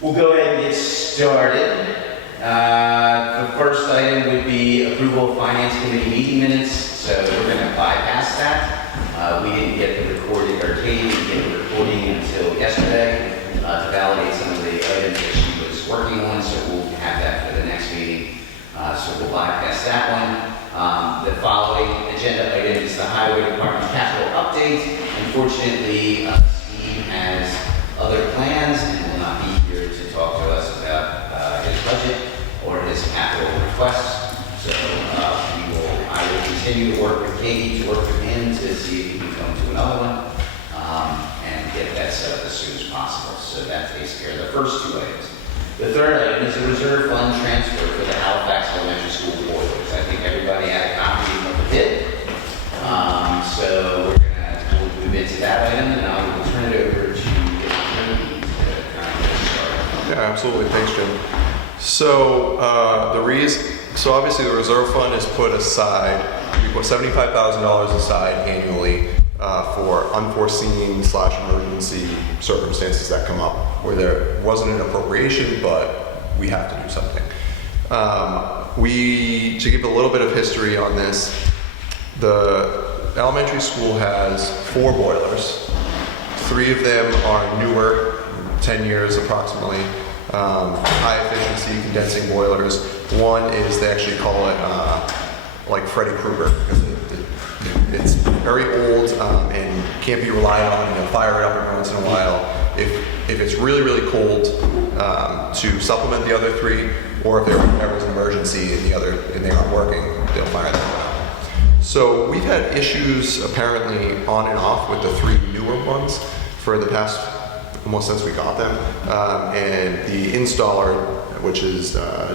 We'll go ahead and get started. The first item would be approval of Finance Committee meeting minutes, so we're going to bypass that. We didn't get the recording, or Katie didn't get the recording until yesterday to validate some of the items that she was working on, so we'll have that for the next meeting. So we'll bypass that one. The following agenda item is the Highway Department capital update. Unfortunately, Steve has other plans and will not be here to talk to us about his budget or his capital requests. So I will continue to work with Katie, to work with him to see if he can come to another one and get that set up as soon as possible. So that takes care of the first two items. The third item is a reserve fund transfer for the Halifax Elementary School boilers. I think everybody had a copy of the bid. So we'll move into that item, and I will turn it over to Tony to kind of get started. Yeah, absolutely. Thanks, Jim. So so obviously the reserve fund is put aside. We put $75,000 aside annually for unforeseen / emergency circumstances that come up where there wasn't an appropriation, but we have to do something. To give a little bit of history on this, the elementary school has 4 boilers. 3 of them are newer, 10 years approximately, high efficiency condensing boilers. One is, they actually call it like Freddy Krueger, because it's very old and can't be relied on. You know, fire it up every once in a while if it's really, really cold to supplement the other 3, or if there ever was an emergency and they aren't working, they'll fire them up. So we've had issues apparently on and off with the 3 newer ones for the past, almost since we got them. And the installer, which is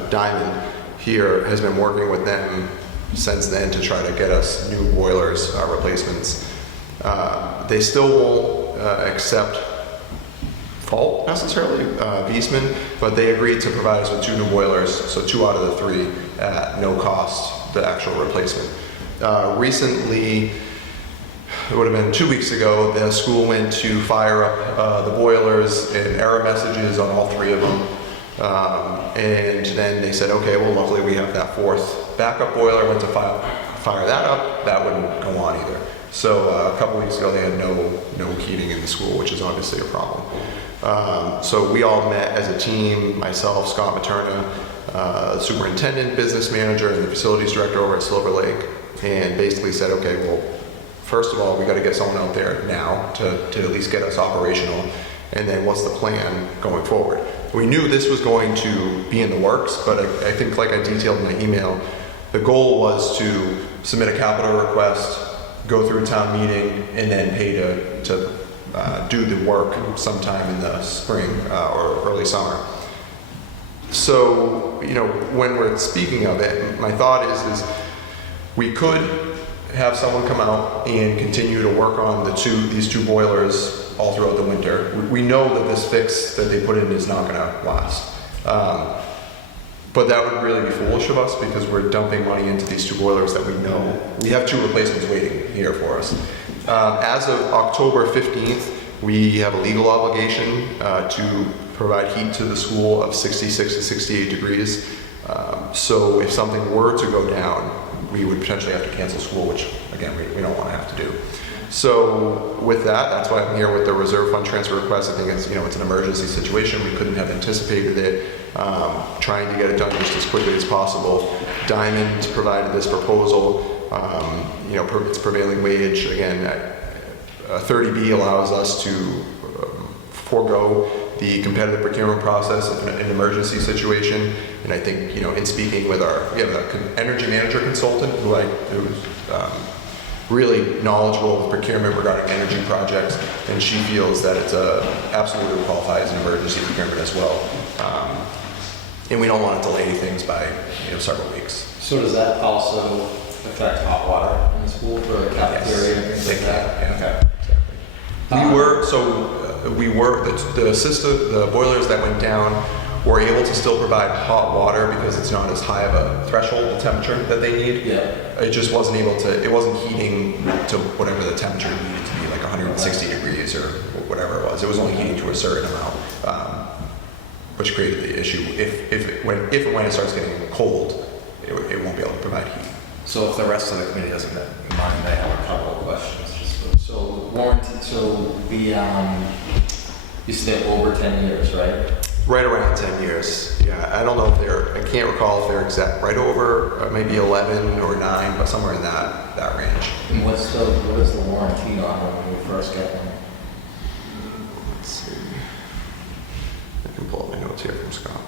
Diamond here, has been working with them since then to try to get us new boilers replacements. They still won't accept fault necessarily, Viessmann, but they agreed to provide us with 2 new boilers, so 2 out of the 3 at no cost, the actual replacement. Recently, it would have been 2 weeks ago, the school went to fire up the boilers, and error messages on all 3 of them. And then they said, okay, well, luckily we have that 4th backup boiler. Went to fire that up, that wouldn't go on either. So a couple weeks ago, they had no heating in the school, which is obviously a problem. So we all met as a team, myself, Scott Materna, the superintendent, business manager, and the facilities director over at Silver Lake, and basically said, okay, well, first of all, we got to get someone out there now to at least get us operational, and then what's the plan going forward? We knew this was going to be in the works, but I think, like I detailed in my email, the goal was to submit a capital request, go through a town meeting, and then pay to do the work sometime in the spring or early summer. So, you know, when we're speaking of it, my thought is we could have someone come out and continue to work on these two boilers all throughout the winter. We know that this fix that they put in is not going to last. But that would really be foolish of us, because we're dumping money into these 2 boilers that we know. We have 2 replacements waiting here for us. As of October 15th, we have a legal obligation to provide heat to the school of 66 to 68 degrees. So if something were to go down, we would potentially have to cancel school, which again, we don't want to have to do. So with that, that's why I'm here with the reserve fund transfer request. I think it's an emergency situation. We couldn't have anticipated it. Trying to get it done just as quickly as possible. Diamond provided this proposal. It's prevailing wage. Again, 30B allows us to forego the competitive procurement process in an emergency situation. And I think, in speaking with we have an energy manager consultant who's really knowledgeable with procurement regarding energy projects, and she feels that it's absolutely qualifies as an emergency procurement as well. And we don't want to delay things by several weeks. So does that also affect hot water in the school for the cafeteria and things like that? Yeah. Okay. The boilers that went down were able to still provide hot water because it's not as high of a threshold temperature that they need. Yeah. It just wasn't heating to whatever the temperature needed to be, like 160 degrees or whatever it was. It was only heating to a certain amount. which created the issue. If and when it starts getting cold, it won't be able to provide heat. So if the rest of the committee doesn't mind, I have a couple of questions. So warranty, so the, you said over 10 years, right? Right around 10 years. Yeah, I don't know if I can't recall if they're exact, right over, maybe 11 or 9, but somewhere in that range. And what is the warranty on when we first get them? Let's see. I can pull up my notes here from Scott.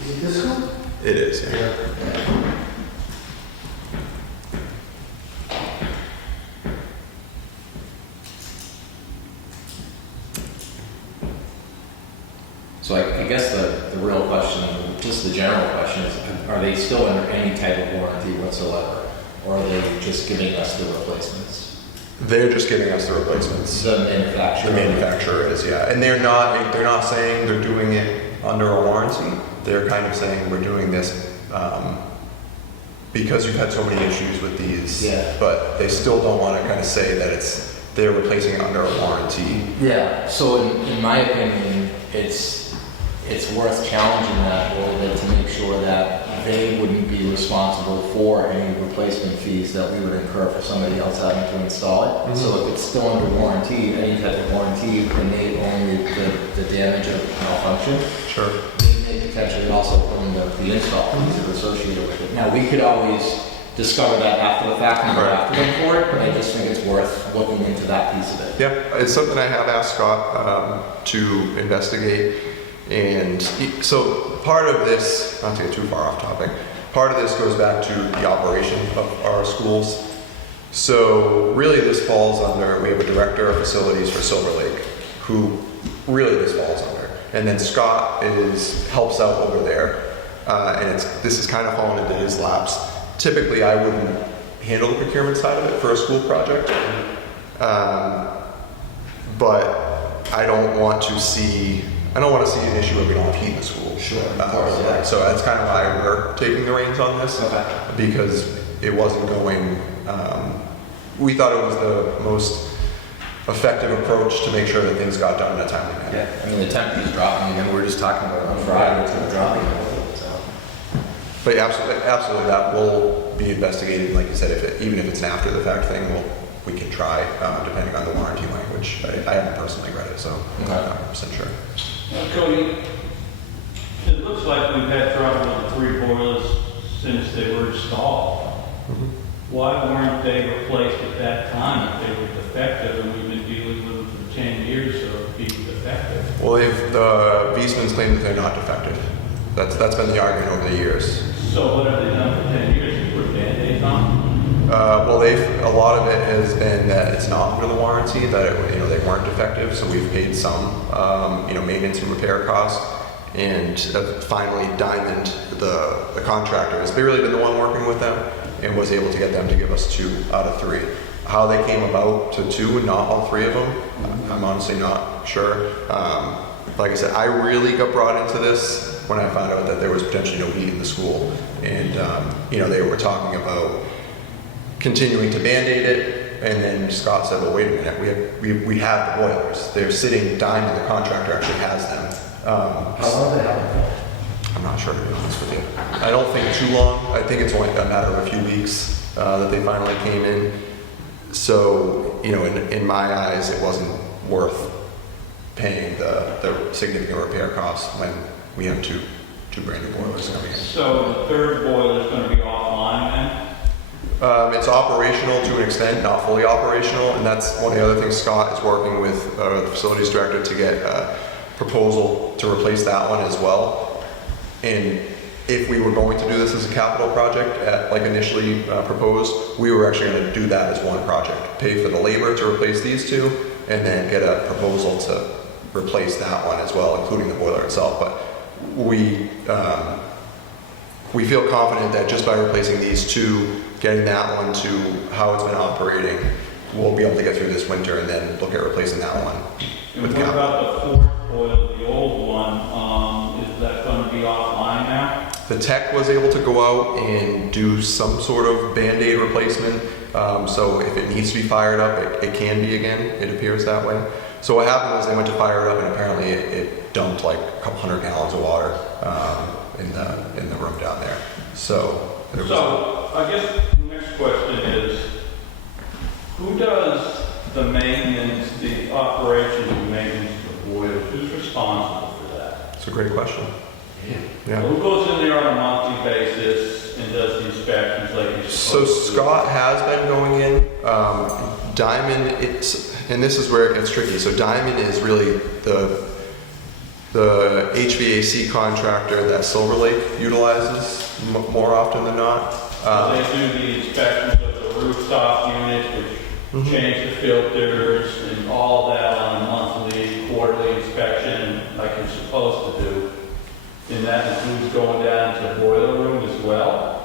Is it this one? It is, yeah. Yeah. So I guess the real question, just the general question is, are they still under any type of warranty whatsoever? Or are they just giving us the replacements? They're just giving us the replacements. The manufacturer? The manufacturer is, yeah. And they're not saying they're doing it under a warranty. They're kind of saying we're doing this because you've had so many issues with these. Yeah. But they still don't want to kind of say that they're replacing it under a warranty. Yeah, so in my opinion, it's worth challenging that a little bit to make sure that they wouldn't be responsible for any replacement fees that we would incur for somebody else having to install it. Mm-hmm. So if it's still under warranty, any type of warranty, then they only the damage of malfunction. Sure. They potentially also own the install fees that are associated with it. Now, we could always discover that after the fact and go Right. after them for it, but I just think it's worth looking into that piece of it. Yeah, it's something I have asked Scott to investigate. And so part of this, not to get too far off topic, part of this goes back to the operation of our schools. So really this falls under, we have a director of facilities for Silver Lake, who really this falls under. And then Scott helps out over there, and this is kind of fallen into his laps. Typically I wouldn't handle the procurement side of it for a school project, but I don't want to see an issue where we don't have heat in the school. Sure, of course, yeah. So that's kind of why we're taking the reins on this. Okay. Because it wasn't going, we thought it was the most effective approach to make sure that things got done in a timely manner. Yeah, I mean, the temperature's dropping again. We were just talking about it on Friday, it's gonna drop again. So. But yeah, absolutely, that will be investigated. Like you said, even if it's an after the fact thing, we can try, depending on the warranty language. I haven't personally read it, so I'm not 100% sure. Now, Cody, it looks like we've had trouble with the 3 boilers since they were installed. Mhm. Why weren't they replaced at that time if they were defective, and we've been dealing with them for 10 years of being defective? Well, the Beastman's claim that they're not defective. That's been the argument over the years. So what have they done for 10 years? They put Band-Aids on? Well, a lot of it has been that it's not under the warranty, that they weren't defective, so we've paid some, maintenance and repair costs. And finally, Diamond, the contractor, has really been the one working with them and was able to get them to give us 2 out of 3. How they came about to 2 and not all 3 of them, I'm honestly not sure. Like I said, I really got brought into this when I found out that there was potentially no heat in the school. And, they were talking about continuing to Band-Aid it, and then Scott said, well, wait a minute, we have the boilers. They're sitting, Diamond, the contractor, actually has them. How long have they had it I'm not sure, to be honest with you. I don't think too long. I think it's only a matter of a few weeks that they finally came in. So, in my eyes, it wasn't worth paying the significant repair costs when we have two brand new boilers coming in. So the 3rd boiler is going to be offline then? It's operational to an extent, not fully operational, and that's one of the other things Scott is working with the facilities director to get a proposal to replace that one as well. And if we were going to do this as a capital project, like initially proposed, we were actually going to do that as one project. Pay for the labor to replace these 2, and then get a proposal to replace that one as well, including the boiler itself. But we feel confident that just by replacing these 2, getting that one to how it's been operating, we'll be able to get through this winter and then look at replacing that one. And what about the 4th boiler, the old one? Is that going to be offline now? The tech was able to go out and do some sort of Band-Aid replacement. So if it needs to be fired up, it can be again. It appears that way. So what happened was they went to fire it up, and apparently it dumped like a couple hundred gallons of water in the room down there. So there was So, I guess the next question is, who does the maintenance, the operations and maintenance of the boilers? Who's responsible for that? it's a great question. Yeah. Who goes in there on a monthly basis and does the inspections like you're So supposed to? Scott has been going in. Diamond, and this is where it gets tricky. So Diamond is really the HVAC contractor that Silver Lake utilizes more often than not. So they do the inspections of the rooftop units, which change the filters and all that on a monthly, quarterly inspection like you're supposed to do. And that includes going down to the boiler room as well?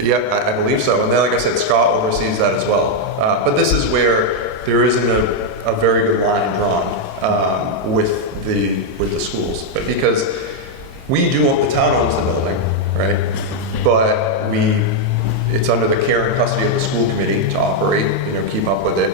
Yeah, I believe so. And then, like I said, Scott oversees that as well. But this is where there isn't a very good line drawn with the schools, but because the town owns the building, right? But it's under the care and custody of the school committee to operate, keep up with it.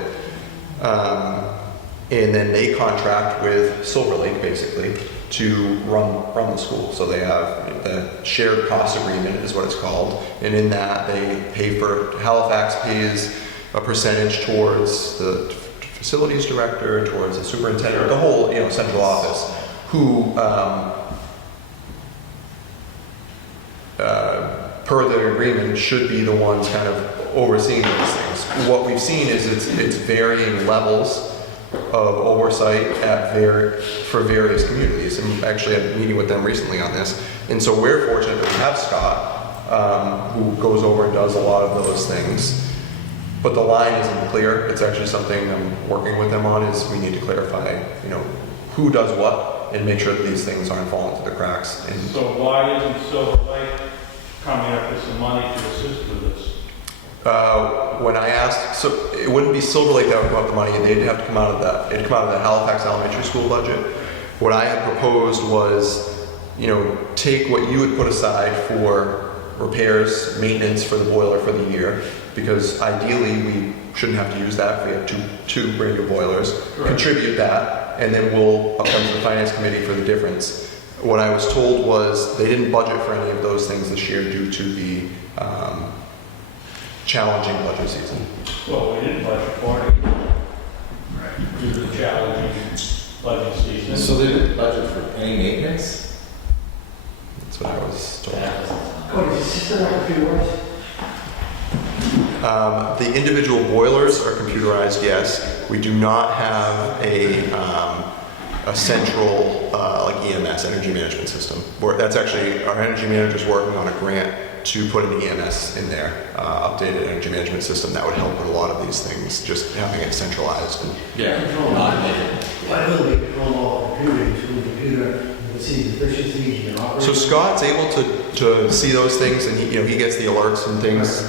And then they contract with Silver Lake basically to run the school. So they have the shared cost agreement is what it's called. And in that they pay for, Halifax pays a percentage towards the facilities director, towards the superintendent, the whole central office, who per the agreement should be the ones kind of overseeing these things. What we've seen is it's varying levels of oversight for various communities, and actually I had a meeting with them recently on this. And so we're fortunate that we have Scott, who goes over and does a lot of those things. But the line isn't clear. It's actually something I'm working with them on. Is we need to clarify, who does what, and make sure that these things aren't falling through the cracks. And So why isn't Silver Lake coming up with some money to assist with this? when I asked, so it wouldn't be Silver Lake that would come up with the money. They'd have to come out of that. It'd come out of the Halifax Elementary School budget. What I had proposed was, take what you would put aside for repairs, maintenance for the boiler for the year, because ideally we shouldn't have to use that if we have two brand new boilers. Correct. Contribute that, and then we'll come to the finance committee for the difference. What I was told was they didn't budget for any of those things this year due to the challenging budget season. Well, we didn't budget for it. Right. Due to the challenging budget season. So they didn't budget for any maintenance? That's what I was told. Cody, is this system not computerized? The individual boilers are computerized, yes. We do not have a central like EMS, energy management system. That's actually, our energy manager's working on a grant to put an EMS in there, updated energy management system that would help with a lot of these things, just having it centralized. Yeah. Control. Automated. Why will we control all computing through the computer? You can see the efficiencies, you can operate. So Scott's able to see those things, and he gets the alerts and things.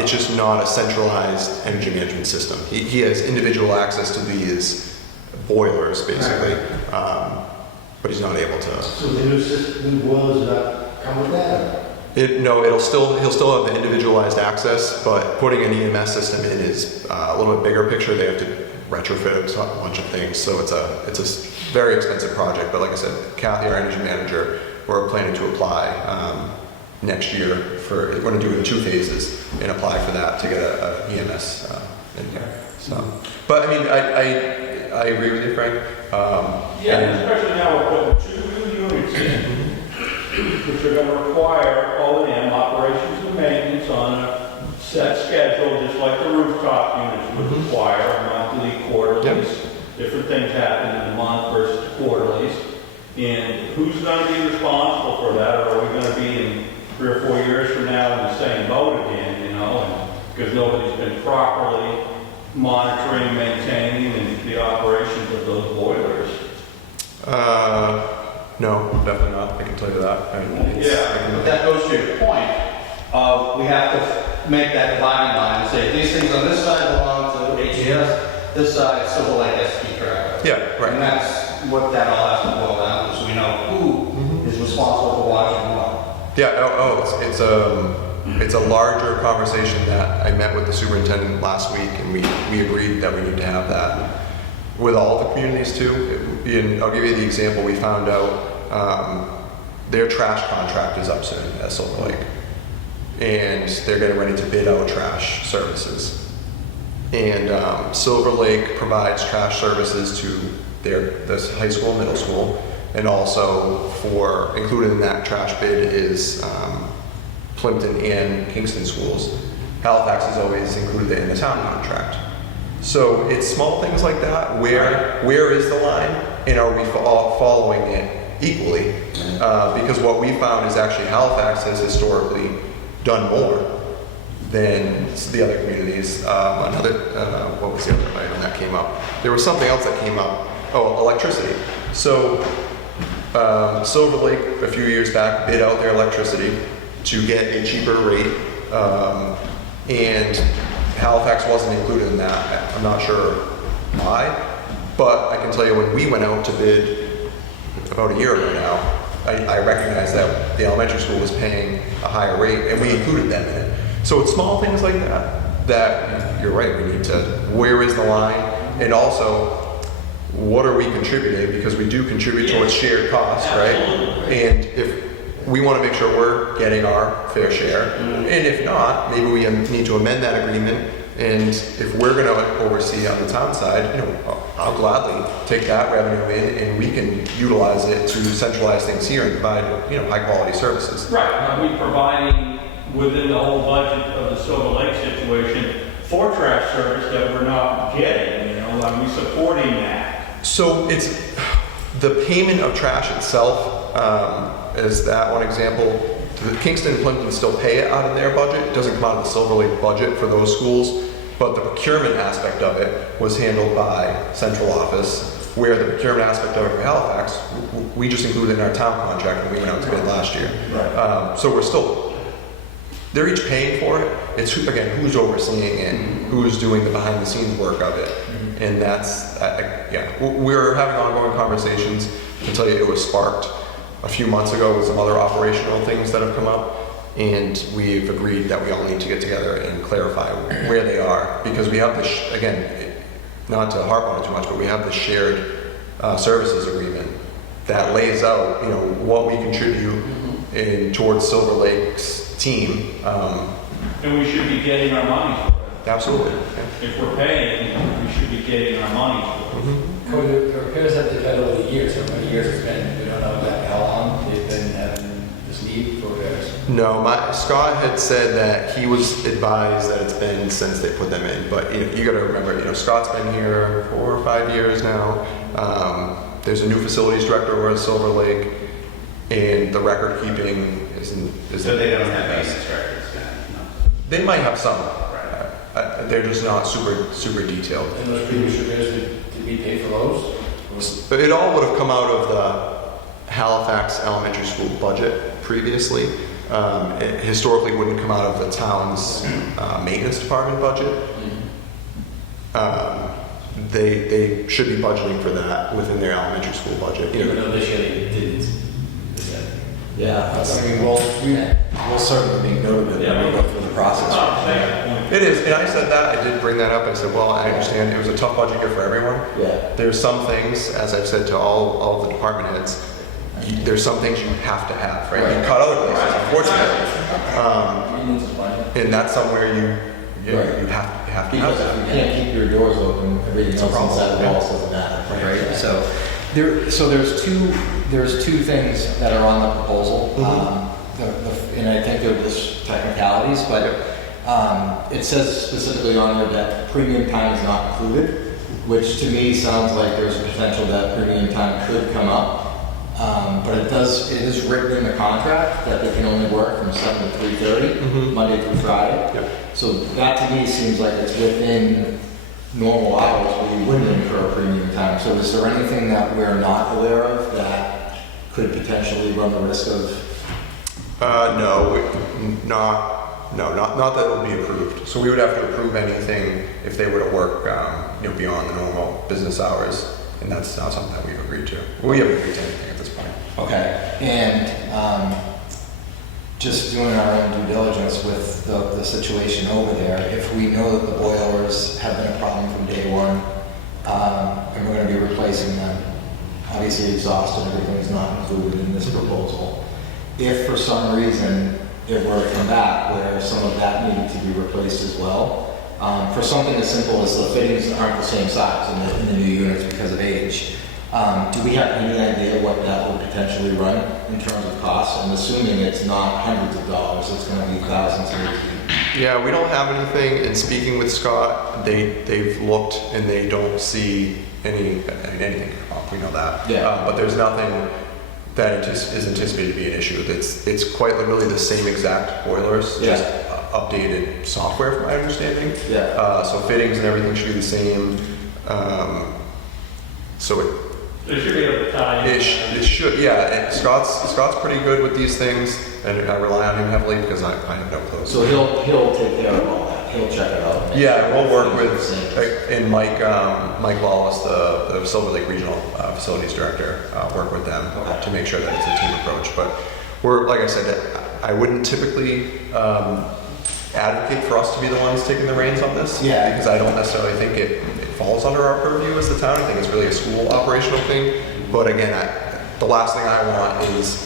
It's just not a centralized energy management system. He has individual access to these boilers, basically, but he's not able to. So the new system, new boilers that come with that? He'll still have the individualized access, but putting an EMS system in is a little bit bigger picture. They have to retrofit a bunch of things, so it's a very expensive project. But like I said, Kathy, our energy manager, we're planning to apply next year for. We're going to do it in 2 phases and apply for that to get a EMS in there. So, but I mean, I agree with you, Frank. Yeah, and especially now we're putting 2 new units in, which are going to require O&M, operations and maintenance, on a set schedule, just like the rooftop units would require, monthly, quarterlies. Different things happen in the month versus quarterlies. And who's going to be responsible for that? Or are we going to be in 3 or 4 years from now in the same boat again, because nobody's been properly monitoring, maintaining the operations of those boilers? No, definitely not. I can tell you that. But that goes to your point of we have to make that dividing line and say these things on this side belong to HES, this side Silver Lake has to keep track of. Yeah, right. And that's what that all has to boil down to, so we know who is responsible for watching what. Yeah. it's a larger conversation that I met with the superintendent last week, and we agreed that we need to have that with all the communities too. And I'll give you the example. We found out their trash contract is up soon at Silver Lake, and they're getting ready to bid out trash services. And Silver Lake provides trash services to this high school, middle school, and also for included in that trash bid is Plimpton and Kingston schools. Halifax is always included in the town contract. So it's small things like that. Where is the line, and are we all following it equally? Because what we found is actually Halifax has historically done more than the other communities. What was the other item that came up? There was something else that came up. Oh, electricity. So Silver Lake a few years back bid out their electricity to get a cheaper rate, and Halifax wasn't included in that. I'm not sure why, but I can tell you when we went out to bid about a year ago now, I recognized that the elementary school was paying a higher rate, and we included them in it. So it's small things like that you're right, we need to, where is the line? And also, what are we contributing? Because we do contribute towards shared costs, right? And if we want to make sure we're getting our fair share, and if not, maybe we need to amend that agreement. And if we're going to oversee on the town side, I'll gladly take that revenue in, and we can utilize it to centralize things here and provide, high quality services. Right, are we providing within the whole budget of the Silver Lake situation for trash service that we're not getting, are we supporting that? So it's the payment of trash itself, as that one example. The Kingston and Plimpton still pay it out of their budget. It doesn't come out of the Silver Lake budget for those schools, but the procurement aspect of it was handled by central office, where the procurement aspect of it for Halifax, we just included in our town contract when we went out to bid last year. Right. So they're each paying for it. It's who's overseeing it, who's doing the behind the scenes work of it. And that's, we're having ongoing conversations. I can tell you it was sparked a few months ago with some other operational things that have come up, and we've agreed that we all need to get together and clarify where they are, because we have this, not to harp on it too much, but we have this shared services agreement that lays out, what we contribute towards Silver Lake's team. And we should be getting our money for it. Absolutely. If we're paying, we should be getting our money for it. Cody, the repairs that they've had over the years, how many years it's been, we don't know exactly how long they've been having this need for repairs. No, Scott had said that he was advised that it's been since they put them in, but you got to remember, Scott's been here 4 or 5 years now. There's a new facilities director over at Silver Lake, and the record keeping isn't. So they don't have maintenance records then? No. They might have some. They're just not super detailed. And those previous repairs, did we pay for those? But it all would have come out of the Halifax Elementary School budget previously. It historically wouldn't come out of the town's maintenance department budget. They should be budgeting for that within their elementary school budget. Even though this year they didn't. Yeah, we'll certainly be noted of it when we go through the process. It is, and I said that, I did bring that up. I said, well, I understand it was a tough budget year for everyone. Yeah. There's some things, as I've said to all of the department heads, there's some things you have to have, right? You cut other places, unfortunately. And that's somewhere you have to have Because that. if you can't keep your doors open, everything It's a else problem, inside the yeah. walls doesn't matter. Right, so there's two things that are on the proposal. And I think they're just technicalities, but it says specifically on there that premium time is not included, which to me sounds like there's a potential that premium time could come up. But it is written in the contract that they can only work from 7 to 3:30, Monday through Friday. Yep. So that to me seems like it's within normal hours where you wouldn't incur premium time. So is there anything that we're not aware of that could potentially run the risk of? Not that it would be approved. So we would have to approve anything if they were to work, beyond the normal business hours, and that's not something that we've agreed to. We haven't agreed to anything at this point. Okay, and just doing our own due diligence with the situation over there, if we know that the boilers have been a problem from day one, and we're gonna be replacing them, obviously exhaust and everything is not included in this proposal. If for some reason it were to come back where some of that needed to be replaced as well, for something as simple as the fittings aren't the same size in the new units because of age, do we have any idea what that would potentially run in terms of cost? I'm assuming it's not hundreds of dollars, it's gonna be thousands maybe. Yeah, we don't have anything, and speaking with Scott, they've looked and they don't see anything come up, we know that. Yeah. But there's nothing that is anticipated to be an issue. It's quite literally the same exact boilers, Yeah. just updated software from my understanding. Yeah. So fittings and everything should be the same. So They should be able to tie in. it should, yeah. And Scott's pretty good with these things, and I rely on him heavily because I have no clue. So he'll take care of all that, he'll check it out. and make Yeah, sure we'll work everything's the same. with, and Mike Wallace, the Silver Lake Regional Facilities Director, work with them Okay. to make sure that it's a team approach. But we're, like I said, I wouldn't typically advocate for us to be the ones taking the reins on this. Yeah. Because I don't necessarily think it falls under our purview as the town. I think it's really a school operational thing. But again, the last thing I want is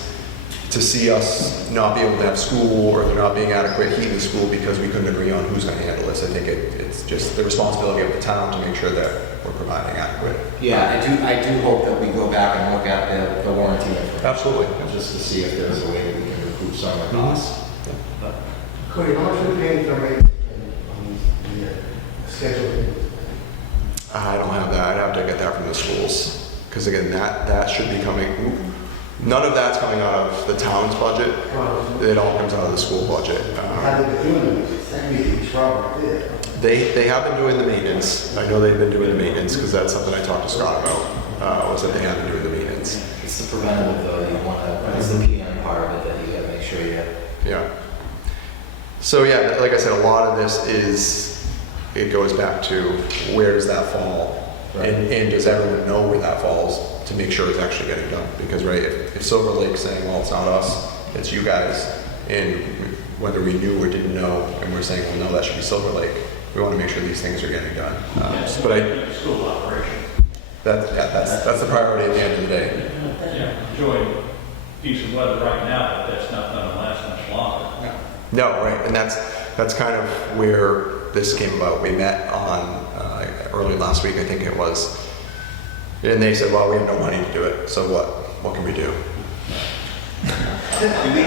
to see us not be able to have school or there not being adequate heat in the school because we couldn't agree on who's going to handle this. I think it's just the responsibility of the town to make sure that we're providing adequate. Yeah, I do hope that we go back and look at the warranty information. Absolutely. Just to see if there's a way that we can recoup some of the costs. Cody, how much are we paying for rate on the schedule? I don't have that. I'd have to get that from the schools. Because again, that should be coming, none of that's coming out of the town's budget. It all comes out of the school budget. How they been doing it? Send me each right there. They have been doing the maintenance. I know they've been doing the maintenance because that's something I talked to Scott about, was that they have been doing the maintenance. It's the preventative though, you want to, it's the PM part of it that you gotta make sure you. Yeah. So yeah, like I said, a lot of this it goes back to where does that fall? Right. And does everyone know where that falls to make sure it's actually getting done? Because right, if Silver Lake's saying, well, it's not us, it's you guys, and whether we knew or didn't know, and we're saying, well, no, that should be Silver Lake, we want to make sure these things are getting done. But School operation. that's the priority at the end of the day. Yeah, enjoying decent weather right now, but that's not gonna last much longer. No, right, and that's kind of where this came about. We met on early last week, I think it was, and they said, well, we have no money to do it, so what can we do? Do we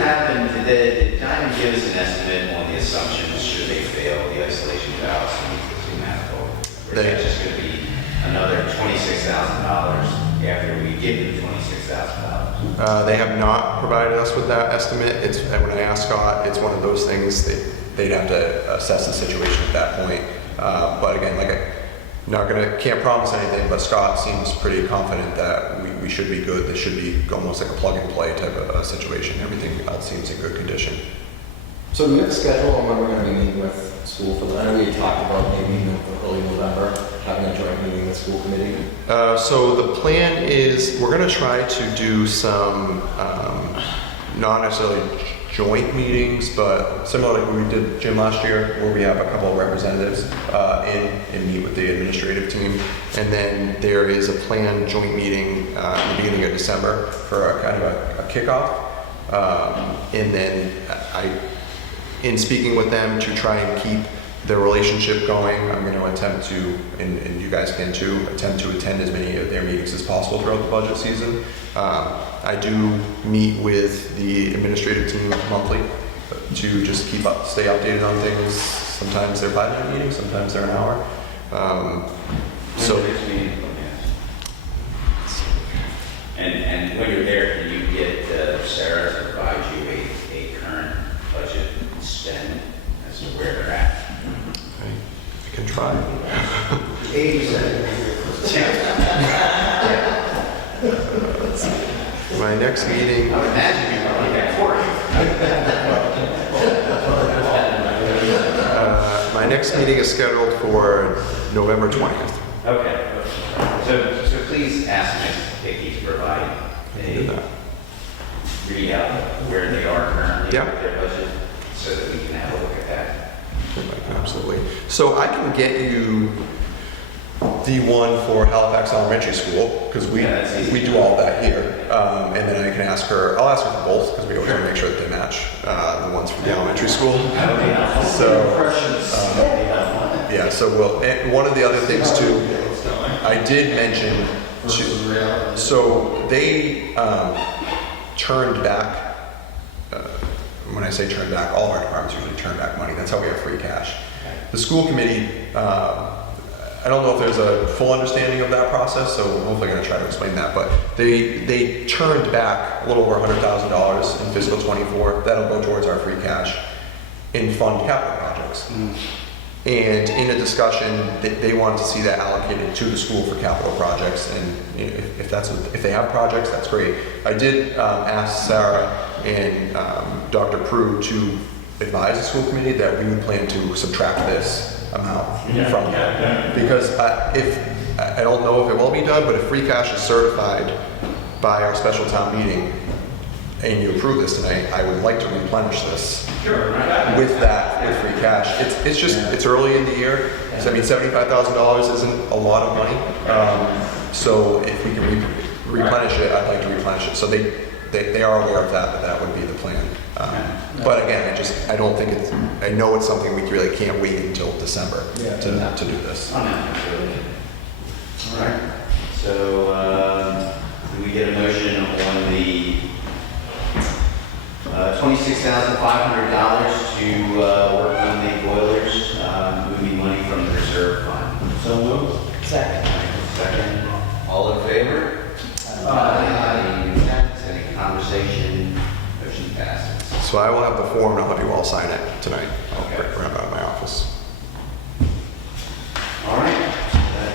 have them, did Diamond give us an estimate on the assumptions should they fail the isolation valves to meet the two manifold? Or is that just going to be another $26,000 after we give them $26,000? They have not provided us with that estimate. And when I asked Scott, it's one of those things they'd have to assess the situation at that point. But again, can't promise anything, but Scott seems pretty confident that we should be good. This should be almost like a plug and play type of situation. Everything else seems in good condition. So do we have a schedule on when we're gonna be meeting with school for the, I know we talked about maybe early November, having a joint meeting with school committee. So the plan is we're going to try to do some not necessarily joint meetings, but similar to what we did Jim last year, where we have a couple of representatives and meet with the administrative team. And then there is a planned joint meeting in the beginning of December for a kind of a kickoff. And then in speaking with them to try and keep the relationship going, I'm going to attempt to, and you guys can too, attempt to attend as many of their meetings as possible throughout the budget season. I do meet with the administrative team monthly to just stay updated on things. Sometimes they're 5-minute meetings, sometimes they're an hour. And when you're there, can you get Sarah to provide you a current budget spend as to where they're at? I can try. 80%. My next meeting, I would imagine you probably got 40. my next meeting is scheduled for November 20th. Okay. So please ask Ms. Hickey to provide I can do that. read out where they are currently Yeah. with their budget, so that we can have a look at that. Absolutely. So I can get you the one for Halifax Elementary School, because we, Yeah, that's easy. we do all that here. And then I can ask her, I'll ask her for both, because we always want to make sure that they match the ones from the elementary school. So, yeah, so we'll, and one of the other things too, I did mention, so they turned back, when I say turn back, all of our departments usually turn back money. That's how we have free cash. The school committee, I don't know if there's a full understanding of that process, so hopefully I'm going to try to explain that. But they turned back a little over $100,000 in fiscal '24. That'll go towards our free cash in fund capital projects. And in a discussion, they wanted to see that allocated to the school for capital projects. And if they have projects, that's great. I did ask Sarah and Dr. Prue to advise the school committee that we would plan to subtract this amount from that. Because I don't know if it will be done, but if free cash is certified by our special town meeting and you approve this tonight, I would like to replenish this with that, with free cash. It's early in the year. So, I mean, $75,000 isn't a lot of money. So if we can replenish it, I'd like to replenish it. So they are aware of that, but that would be the plan. But again, I don't think I know it's something we really can't wait until December to do this. All right, so do we get a motion on the $26,500 to work on the boilers, moving money from the reserve fund? So moved. Second. All in favor? Any conversation? Motion passes. So I will have the form and I'll have you all sign it tonight. I'll Okay. grab it out of my office. All right, that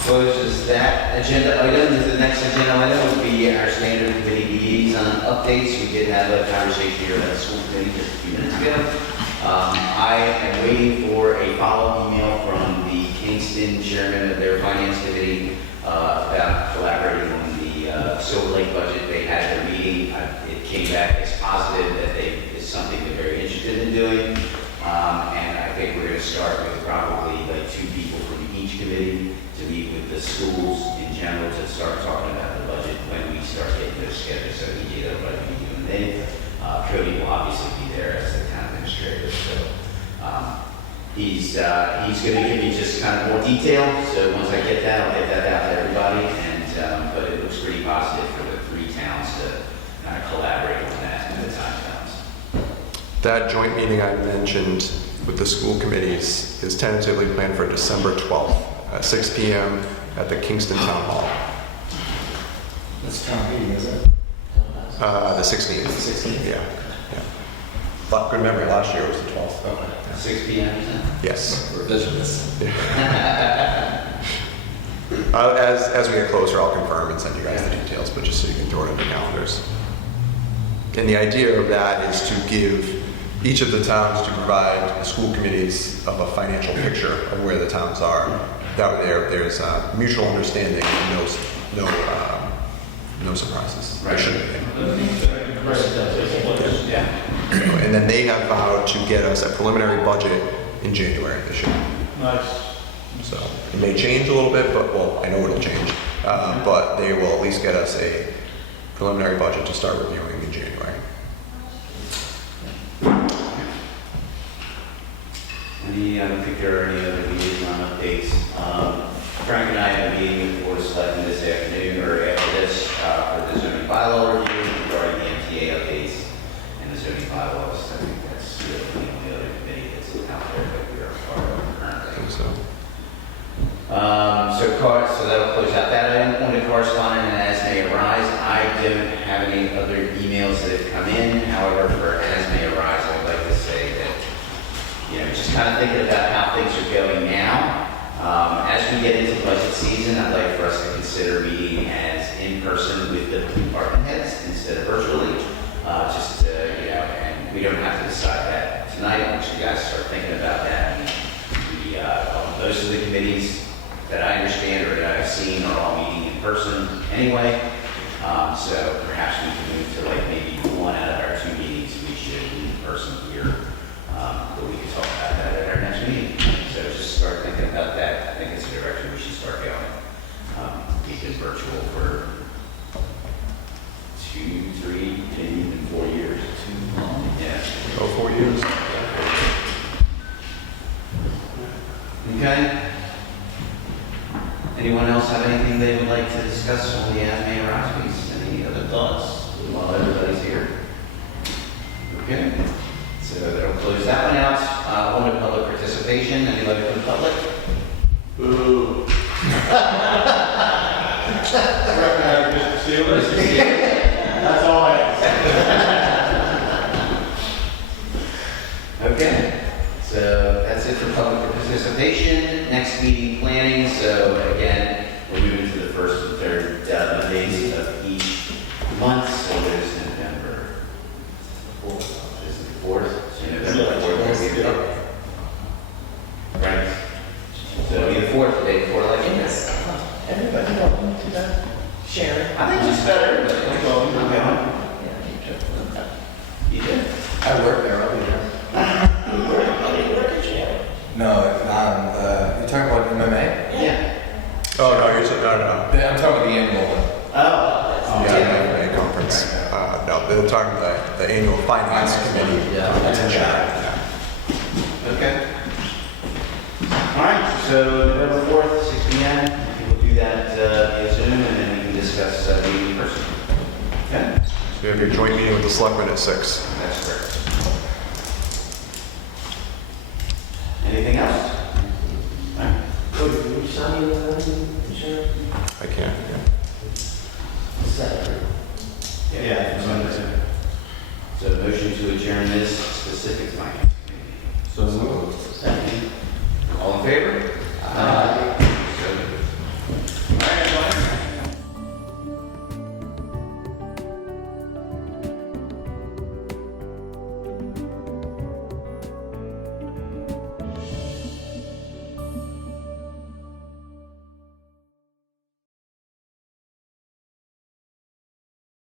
closes that agenda item. The next agenda item would be our standard committee meetings on updates. We did have a conversation here about the school committee just a few minutes ago. I am waiting for a follow-up email from the Kingston chairman of their finance committee about collaborating on the Silver Lake budget. They had their meeting. It came back as positive that it's something they're very interested in doing. And I think we're going to start with probably like 2 people from each committee to meet with the schools in general to start talking about the budget when we start getting those schedules. So EJ, that'll probably be doing then. Cody will obviously be there as the town administrator. So he's going to give me just kind of more detail. So once I get that, I'll get that out to everybody. And but it looks pretty positive for the 3 towns to kind of collaborate on that when the time comes. That joint meeting I mentioned with the school committees is tentatively planned for December 12th at 6 p.m. at the Kingston Town Hall. That's town meeting, is it? The 16th. 16th? Yeah. But good memory, last year was the 12th. Okay. 6 p.m. is it? Yes. Revisionists. As we get closer, I'll confirm and send you guys the details, but just so you can throw it in the calendars. And the idea of that is to give each of the towns to provide the school committees of a financial picture of where the towns are. That way there's mutual understanding and no surprises. There shouldn't be. Yeah. And then they have vowed to get us a preliminary budget in January this year. Nice. So it may change a little bit, but well, I know it'll change. But they will at least get us a preliminary budget to start reviewing in January. I don't think there are any other liaison updates. Frank and I have a meeting with the Board of Selectmen this afternoon, or after this, for the zoning bylaw review regarding the MTA updates and the zoning bylaws. I think that's really the only other committee that's out there that we are part of I currently. think so. So that'll close out that item. On the correspondence, and as may arise, I don't have any other emails that have come in. However, for as may arise, I would like to say that, just kind of thinking about how things are going now. As we get into budget season, I'd like for us to consider meeting as in person with the department heads instead of virtually. And we don't have to decide that tonight. I want you guys to start thinking about that. Those are the committees that I understand or that I've seen are all meeting in person anyway. So perhaps we can move to like maybe one out of our 2 meetings, we should be in person here. But we can talk about that at our next meeting. So just start thinking about that. I think it's a direction we should start going. We've been virtual for 2, 3, maybe even 4 years. Too long. Yeah. Oh, 4 years. Okay. Anyone else have anything they would like to discuss on the ASME or OSPs? Any other thoughts while everybody's here? Okay. So that'll close that one out. On to public participation. Anybody from the public? Boo. Recognize Mr. Sealer. That's all I have to say. Okay. So that's it for public participation. Next meeting, planning. So again, we're moving to the first and third Mondays of each month. So there's November 4th. Is it the 4th? So November 4th. Right. So it'll be the 4th, the day before election. Everybody welcome to the sharing. I think just about everybody. I'm going. Yeah, you took them. You did. I work there, I'll be there. You work at sharing. No, you're talking about MMA? Yeah. Oh, no, you're, no. I'm talking about the annual one. Oh. Yeah, the conference. No, they're talking the annual finance committee. Yeah, that's in chat. Okay. All right, so November 4th, 6 p.m. We'll do that via Zoom, and then we can discuss the meeting in person. Okay? So we have your joint meeting with the selectmen at 6. That's correct. Anything else? All right. Cody, can you sign me the sharing? I can't, yeah. Second. Yeah, it's on there. So motion to adjourn this specific finance committee. So moved. Second. All in favor?